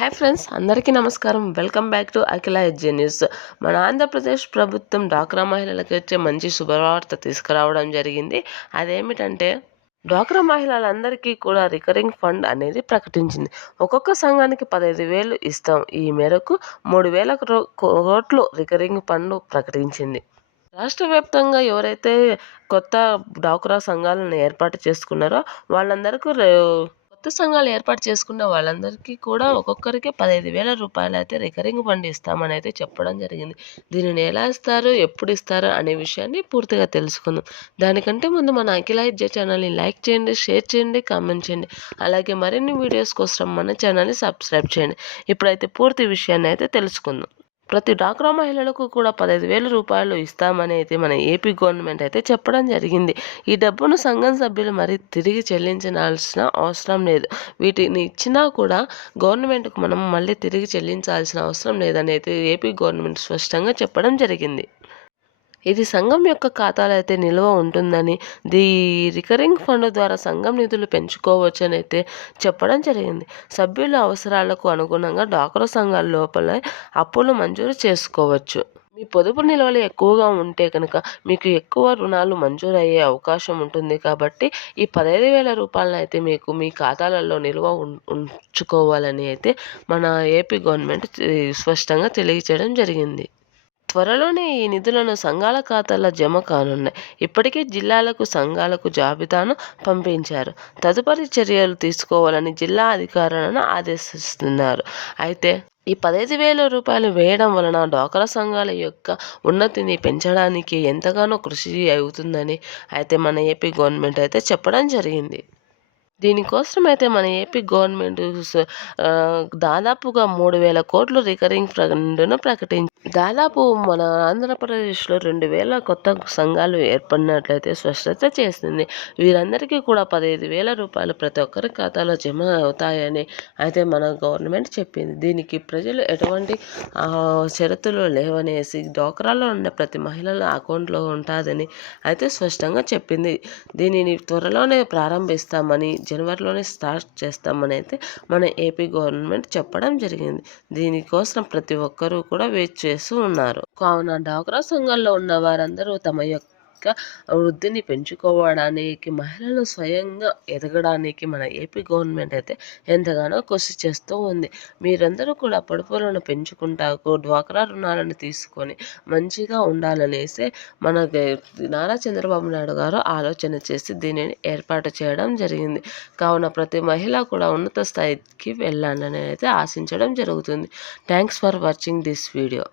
Hi friends, అందరికీ నమస్కారం. Welcome back to Akhila edge news. మన ఆంధ్రప్రదేశ్ ప్రభుత్వం డ్వాక్రా మహిళలకు వచ్చే మంచి శుభవార్త తీసుకురావడం జరిగింది. అదేమిటంటే డ్వాక్రా మహిళలందరికీ కూడా రికరింగ్ ఫండ్ అనేది ప్రకటించింది. ఒక్కొక్క సంఘానికి 15,000 ఇస్తాం. ఈ మేరకు 3,000 కోట్లు రికరింగ్ ఫండ్ ప్రకటించింది. రాష్ట్ర వ్యాప్తంగా ఎవరైతే కొత్త డ్వాక్రా సంఘాలను ఏర్పాటు చేసుకున్నారో వాళ్ళందరికీ కొత్త సంఘాలు ఏర్పాటు చేసుకున్న వాళ్ళందరికీ కూడా ఒక్కొక్కరికి 15,000 రూపాయలు అయితే రికరింగ్ ఫండ్ ఇస్తామని అయితే చెప్పడం జరిగింది. దీనిని ఎలా ఇస్తారు, ఎప్పుడు ఇస్తారు అనే విషయాన్ని పూర్తిగా తెలుసుకుందాం. దానికంటే ముందు మన అఖిల ఎడ్జే ఛానల్ని లైక్ చేయండి, షేర్ చేయండి, కామెంట్ చేయండి. అలాగే మరిన్ని వీడియోస్ కోసం మన ఛానల్ని సబ్స్క్రైబ్ చేయండి. ఇప్పుడైతే పూర్తి విషయాన్ని అయితే తెలుసుకుందాం. ప్రతి డ్వాక్రా మహిళలకు కూడా 15,000 రూపాయలు ఇస్తామని అయితే మన ఏపీ గవర్నమెంట్ అయితే చెప్పడం జరిగింది. ఈ డబ్బును సంఘం సభ్యులు మరి తిరిగి చెల్లించాల్సిన అవసరం లేదు. వీటిని ఇచ్చినా కూడా గవర్నమెంట్కు మనం మళ్ళీ తిరిగి చెల్లించాల్సిన అవసరం లేదని అయితే ఏపీ గవర్నమెంట్ స్పష్టంగా చెప్పడం జరిగింది. ఇది సంఘం యొక్క ఖాతాలో అయితే నిల్వ ఉంటుందని, రికరింగ్ ఫండ్ ద్వారా సంఘం నిధులు పెంచుకోవచ్చని అయితే చెప్పడం జరిగింది. సభ్యుల అవసరాలకు అనుగుణంగా డ్వాక్రా సంఘాల లోపల అప్పులు మంజూరు చేసుకోవచ్చు. మీ పొదుపు నిల్వలు ఎక్కువగా ఉంటే కనుక మీకు ఎక్కువ రుణాలు మంజూరు అయ్యే అవకాశం ఉంటుంది. కాబట్టి ఈ 15,000 రూపాయలను అయితే మీకు మీ ఖాతాలలో నిల్వ ఉంచుకోవాలని అయితే మన ఏపీ గవర్నమెంట్ స్పష్టంగా తెలియజేయడం జరిగింది. త్వరలోనే ఈ నిధులను సంఘాల ఖాతాల్లో జమ కానున్నాయి. ఇప్పటికే జిల్లాలకు, సంఘాలకు జాబితాను పంపించారు. తదుపరి చర్యలు తీసుకోవాలని జిల్లా అధికారులను ఆదేశిస్తున్నారు. అయితే ఈ 15,000 రూపాయలు వేయడం వలన డ్వాక్రా సంఘాల యొక్క ఉన్నతిని పెంచడానికి ఎంతగానో కృషి అవుతుందని అయితే మన ఏపీ గవర్నమెంట్ అయితే చెప్పడం జరిగింది. దీనికోసం అయితే మన ఏపీ గవర్నమెంట్ దాదాపుగా 3,000 కోట్లు రికరింగ్ ఫండ్ను ప్రకటించింది. దాదాపు మన ఆంధ్రప్రదేశ్లో 2,000 కొత్త సంఘాలు ఏర్పడినట్లయితే స్పష్టత చేసింది. వీరందరికీ కూడా 15,000 రూపాయలు ప్రతి ఒక్కరి ఖాతాలో జమ అవుతాయని అయితే మన గవర్నమెంట్ చెప్పింది. దీనికి ప్రజలు ఎటువంటి షరతులు లేవనేసి డ్వాక్రాలో ఉన్న ప్రతి మహిళల అకౌంట్లో ఉంటుందని అయితే స్పష్టంగా చెప్పింది. దీనిని త్వరలోనే ప్రారంభిస్తామని, జనవరిలోనే స్టార్ట్ చేస్తామని అయితే మన ఏపీ గవర్నమెంట్ చెప్పడం జరిగింది. దీనికోసం ప్రతి ఒక్కరూ కూడా వెయిట్ చేస్తూ ఉన్నారు. కావున డ్వాక్రా సంఘాల్లో ఉన్న వారందరూ తమ యొక్క వృద్ధిని పెంచుకోవడానికి, మహిళలు స్వయంగా ఎదగడానికి మన ఏపీ గవర్నమెంట్ అయితే ఎంతగానో కృషి చేస్తూ ఉంది. మీరందరూ కూడా పొదుపులను పెంచుకుంటాకు డ్వాక్రా రుణాలను తీసుకొని మంచిగా ఉండాలనేసి మన నారా చంద్రబాబు నాయుడు గారు ఆలోచన చేసి దీనిని ఏర్పాటు చేయడం జరిగింది. కావున ప్రతి మహిళ కూడా ఉన్నత స్థాయికి వెళ్ళాలని అయితే ఆశించడం జరుగుతుంది. Thanks for watching this video.